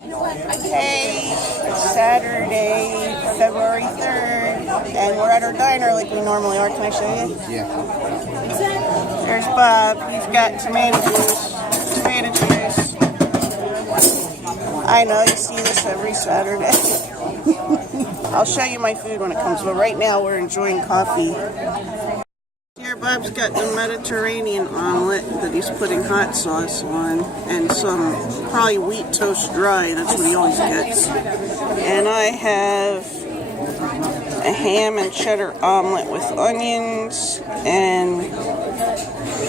Hey, it's Saturday, February 3rd, and we're at our diner like we normally are. Can I show you? Yeah. There's Bob. He's got tomato juice. I know, you see this every Saturday. I'll show you my food when it comes, but right now we're enjoying coffee. Here, Bob's got the Mediterranean omelet that he's putting hot sauce on, and some probably wheat toast dry. That's what he always gets. And I have a ham and cheddar omelet with onions and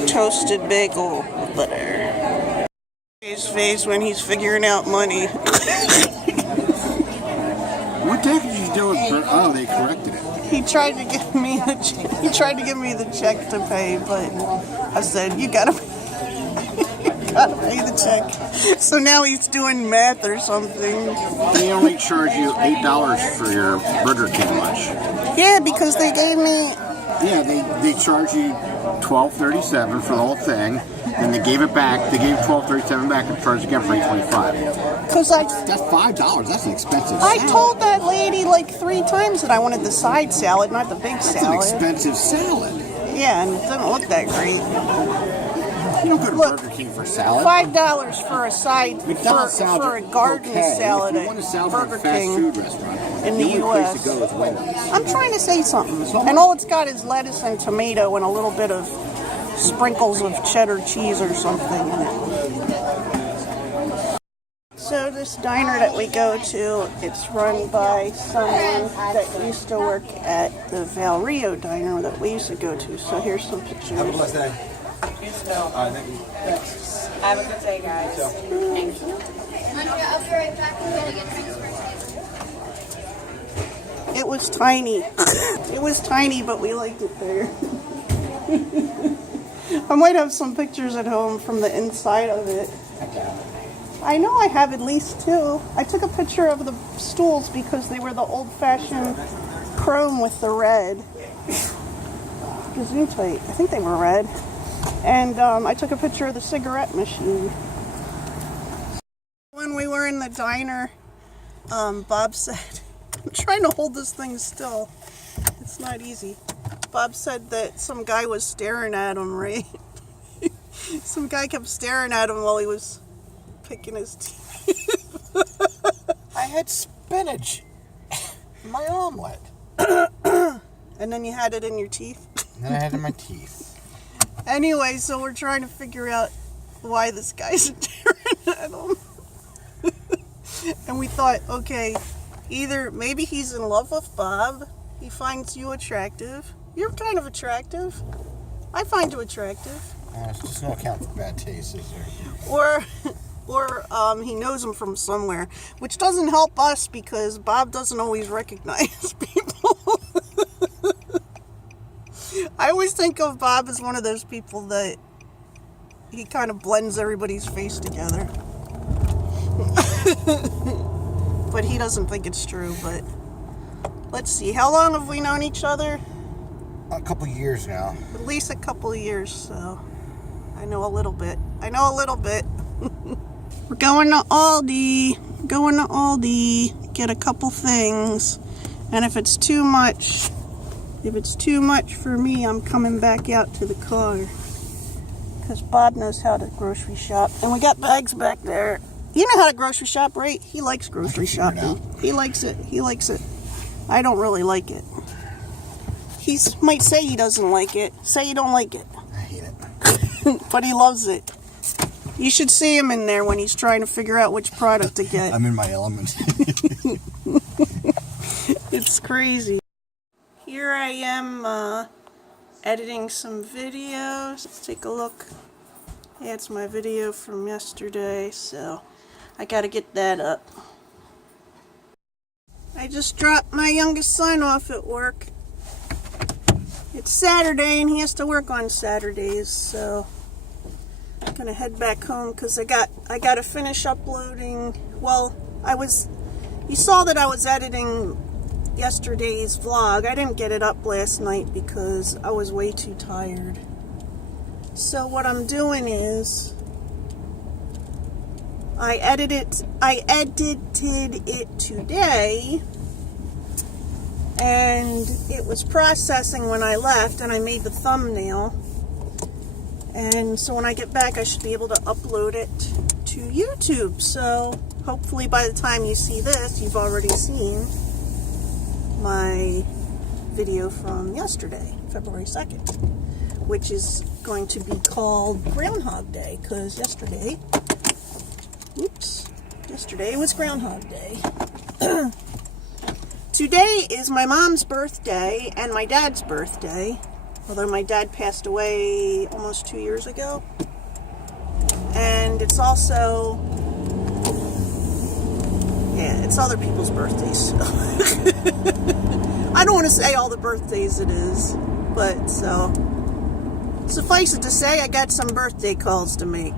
toasted bagel butter. His face when he's figuring out money. What the heck is he doing? Oh, they corrected it. He tried to give me the check to pay, but I said you gotta pay the check. So now he's doing math or something. They only charge you $8 for your Burger King lunch. Yeah, because they gave me. Yeah, they charge you $12.37 for the whole thing. Then they gave it back. They gave $12.37 back and charged again for $8.25. Because that's $5. That's an expensive salad. I told that lady like 3 times that I wanted the side salad, not the big salad. That's an expensive salad. Yeah, and it doesn't look that great. You don't go to Burger King for salad. $5 for a side salad for a garden salad if you want a salad at Burger from a fast King food restaurant, in the U.S. place to go is Wendy's. I'm trying to say something, and all it's got is lettuce and tomato and a little bit of sprinkles of cheddar cheese or something in it. So this diner that we go to, it's run by someone that used to work at the Val Rio diner that we used to go to. So here's some pictures. Have a blessed day. Thank you. Have a good day, guys. Thank you. Andrea, I'll be right back. I'm gonna get transferred. It was tiny. It was tiny, but we liked it there. I might have some pictures at home from the inside of it. I know I have at least 2. I took a picture of the stools because they were the old-fashioned chrome with the red. Gesundheit. I think they were red. And I took a picture of the cigarette machine. When we were in the diner, Bob said, I'm trying to hold this thing still. It's not easy. Bob said that some guy was staring at him, right? Some guy kept staring at him while he was picking his teeth. I had spinach in my omelet. And then you had it in your teeth? And then I had it in my teeth. Anyway, so we're trying to figure out why this guy's staring at him. And we thought, okay, either maybe he's in love with Bob, he finds you attractive. You're kind of attractive. I find you attractive. It's just no account for bad taste, is there? Or he knows him from somewhere, which doesn't help us because Bob doesn't always recognize people. I always think of Bob as one of those people that he kind of blends everybody's face together. But he doesn't think it's true, but let's see. How long have we known each other? A couple years now. At least a couple of years, so I know a little bit. We're going to Aldi. Get a couple things. And if it's too much for me, I'm coming back out to the car. Because Bob knows how to grocery shop. And we got bags back there. You know how to grocery shop, right? He likes grocery shopping. He likes it. I don't really like it. He might say he doesn't like it. Say you don't like it. I hate it. But he loves it. You should see him in there when he's trying to figure out which product to get. I'm in my element. It's crazy. Here I am editing some videos. Let's take a look. Yeah, it's my video from yesterday, so I gotta get that up. I just dropped my youngest son off at work. It's Saturday and he has to work on Saturdays, so I'm gonna head back home because I gotta finish uploading. Well, you saw that I was editing yesterday's vlog. I didn't get it up last night because I was way too tired. So what I'm doing is I edited it today, and it was processing when I left, and I made the thumbnail. And so when I get back, I should be able to upload it to YouTube. So hopefully by the time you see this, you've already seen my video from yesterday, February 2nd, which is going to be called Groundhog Day, because yesterday was Groundhog Day. Today is my mom's birthday and my dad's birthday, although my dad passed away almost 2 years ago. And it's also, yeah, it's other people's birthdays. So. I don't want to say all the birthdays it is, but so suffice it to say, I got some birthday calls to make.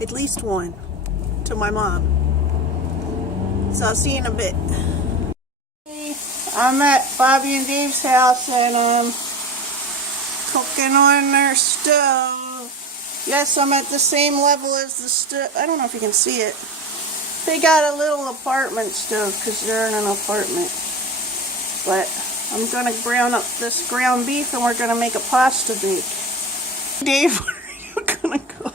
At least one to my mom. So I'll see you in a bit. I'm at Bobby and Dave's house, and I'm cooking on their stove. Yes, I'm at the same level as the stove. I don't know if you can see it. They got a little apartment stove because they're in an apartment. But I'm going to brown up this ground beef, and we're going to make a pasta bake. Dave, what are you going to cook?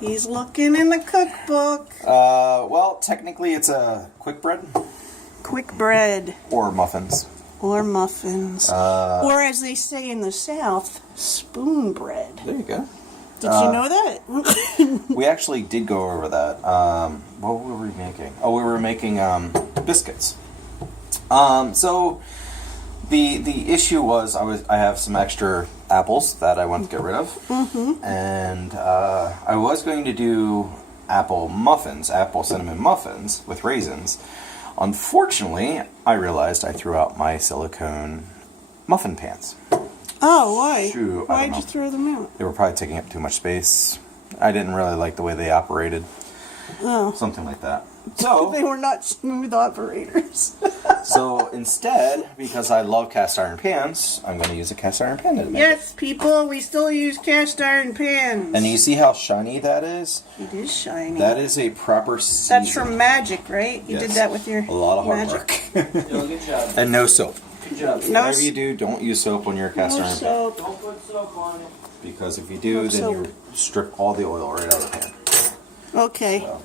He's looking in the cookbook. Well, technically it's a quick bread. Quick bread. Or muffins. Or muffins. Or as they say in the South, spoon bread. There you go. Did you know that? We actually did go over that. What were we making? Oh, we were making biscuits. So the issue was I have some extra apples that I want to get rid of, and I was going to do apple cinnamon muffins with raisins. Unfortunately, I realized I threw out my silicone muffin pans. Oh, why? Shoot, Why'd you throw them out? They were probably taking up too much space. I didn't really like the way they operated. Oh. Something like that. So they were not smooth operators. So instead, because I love cast iron pans, I'm going to use a cast iron pan to make Yes, people, we still use cast iron pans. And you see how shiny that is? It is shiny. That is a proper season. That's from Magic, right? You did that with your a lot of hard Magic. work. Good job. And no soap. Good job. Whatever you do, don't use soap on your cast iron pan. soap. Don't put soap on it. Because if you do, No then soap. you strip all the oil right out of the pan. Okay. So,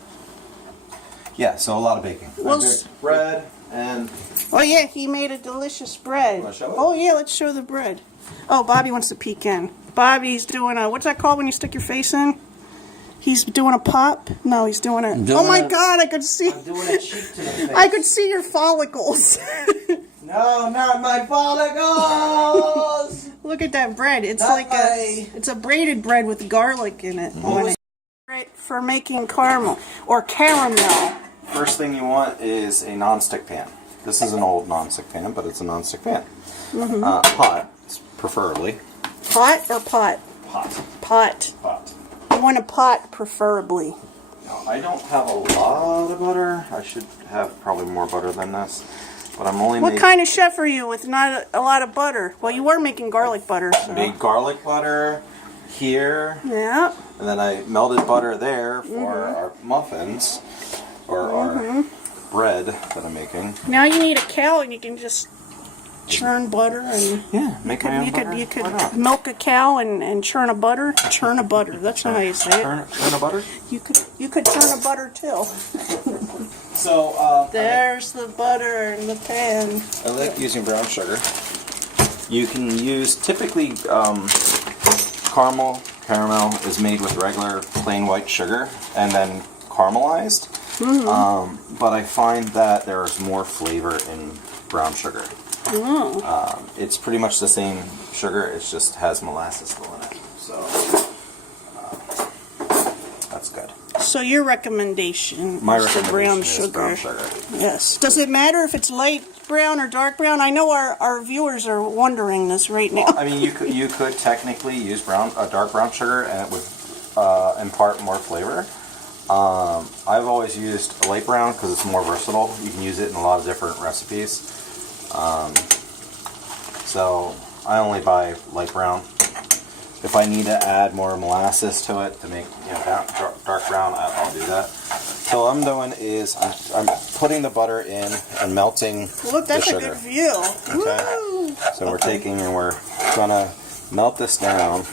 yeah, so a lot of baking. Well, I baked bread and... Oh yeah, he made a delicious bread. Wanna show it? Oh yeah, let's show the bread. Oh, Bobby wants to peek in. Bobby's doing a, what's that called when you stick your face in? He's doing a pop? No, he's doing a, oh my God, I could see. I'm doing a cheek to the face. I could see your follicles. No, not my follicles! Look at that bread. It's Not like my- it's a braided bread with garlic in it. On it. Right, for making caramel or caramel. First thing you want is a non-stick pan. This is an old non-stick pan, but it's a non-stick pan. Pot, preferably. Pot or pot? Pot. Pot. Pot. You want a pot, preferably. Now, I don't have a lot of butter. I should have probably more butter than this. But I'm only What making... kind of chef are you with not a lot of butter? Well, you were making garlic butter. So. Made garlic butter here. Yeah. And then I melted butter there for our muffins. Or our bread that I'm making. Now you need a cow and you can just churn butter and Yeah, make my own you butter. could Why not? milk a cow and churn a butter. Churn a butter. That's not how you say it. Churn a butter? You could churn a butter too. So, There's the butter in the pan. I like using brown sugar. You can use, typically, caramel is made with regular plain white sugar and then caramelized. But I find that there is more flavor in brown sugar. It's pretty much the same sugar, it just has molasses still in it. So, that's good. So your recommendation My is the recommendation brown is sugar. brown sugar. Yes. Does it matter if it's light brown or dark brown? I know our viewers are wondering this right now. I mean, you could technically use dark brown sugar, and it would impart more flavor. I've always used light brown because it's more versatile. You can use it in a lot of different recipes. So I only buy light brown. If I need to add more molasses to it to make dark brown, I'll do that. So what I'm doing is I'm putting the butter in and melting Look, that's the a sugar. good view. Okay. Woo! So we're taking and we're gonna melt this down.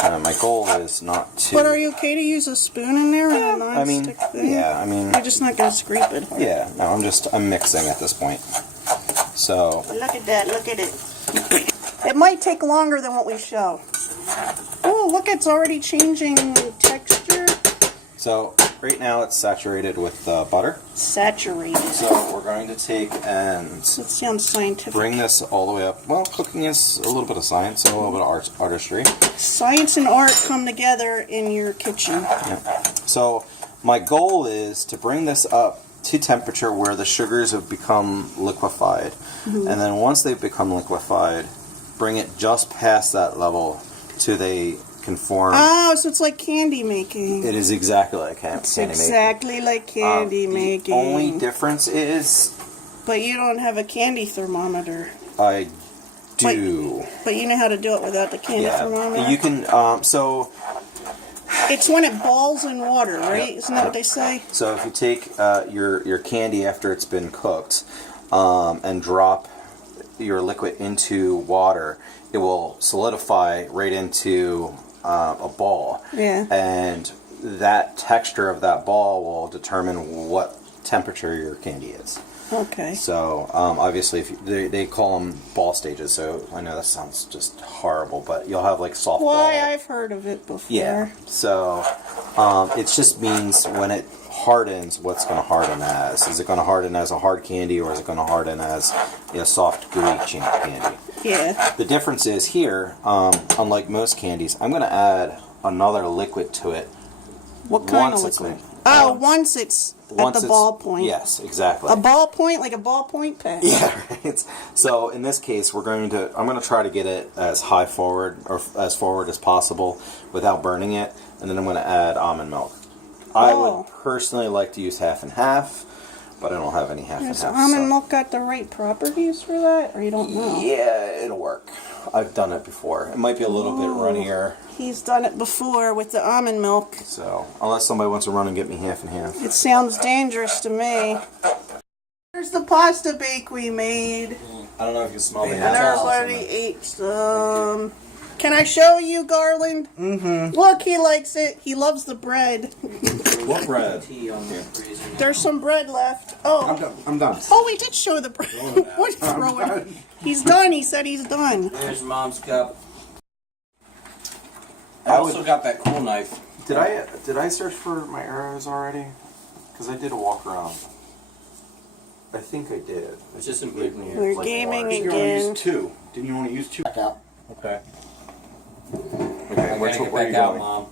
And my goal is not to. But are you okay to use a spoon in there and a I mean, non-stick thing? yeah. I mean, You're just not gonna scrape it hard. yeah. No, I'm mixing at this point. So Look at that. Look at it. It might take longer than what we show. Oh, look, it's already changing texture. So right now it's saturated with butter. Saturated. So we're going to take and That sounds scientific. bring this all the way up. Well, cooking is a little bit of science and a little bit of artistry. Science and art come together in your kitchen. Yeah. So my goal is to bring this up to temperature where the sugars have become liquefied. And then once they've become liquefied, bring it just past that level till they conform. Oh, so it's like candy making. It is exactly like candy making. Exactly like candy making. The only difference is But you don't have a candy thermometer. I do. But you know how to do it without the candy thermometer? Yeah, you can. So It's when it balls in water, right? Isn't that what they say? So if you take your candy after it's been cooked and drop your liquid into water, it will solidify right into a ball. Yeah. And that texture of that ball will determine what temperature your candy is. Okay. So obviously, if they call them ball stages. So I know that sounds just horrible, but you'll have like soft Why, ball. I've heard of it before. Yeah. So it just means when it hardens, what's going to harden as? Is it going to harden as a hard candy, or is it going to harden as a soft, gooey candy? Yeah. The difference is here, unlike most candies, I'm going to add another liquid to it. What kind Once of it's liquid? made. Oh, once it's at the ball point. Yes, exactly. A ball point, like a ballpoint pen. Yeah, right. So in this case, I'm going to try to get it as high forward or as forward as possible without burning it, and then I'm going to add almond milk. I would personally like to use half and half, but I don't have any half Has and half. almond milk got the right properties for that, or you don't know? Yeah, it'll work. I've done it before. It might be a little bit runnier. He's done it before with the almond milk. So unless somebody wants to run and get me half and half. It sounds dangerous to me. Here's the pasta bake we made. I don't know if you smell the And everybody ate some. Can I show you, Garland? Mm-hmm. Look, he likes it. He loves the bread. What bread? Tea on the freezer. There's some bread left. Oh. I'm done. Oh, we did show the bread. What are you throwing? He's done. He said he's done. There's Mom's cup. I also got that cool knife. Did I search for my arrows already? Because I did a walk around. I think I did. It's just in big news. We're Like gaming large. You're going to again. use two. Didn't you want to use two? Back out. Okay. I Okay. gotta Where get are back you out, going? Mom.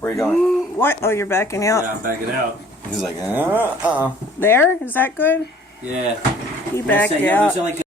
Where are you going? What? Oh, you're backing out. Yeah, I'm backing out. He's like, There? Is that good? Yeah. He I'm gonna backed say, yeah, out. there's only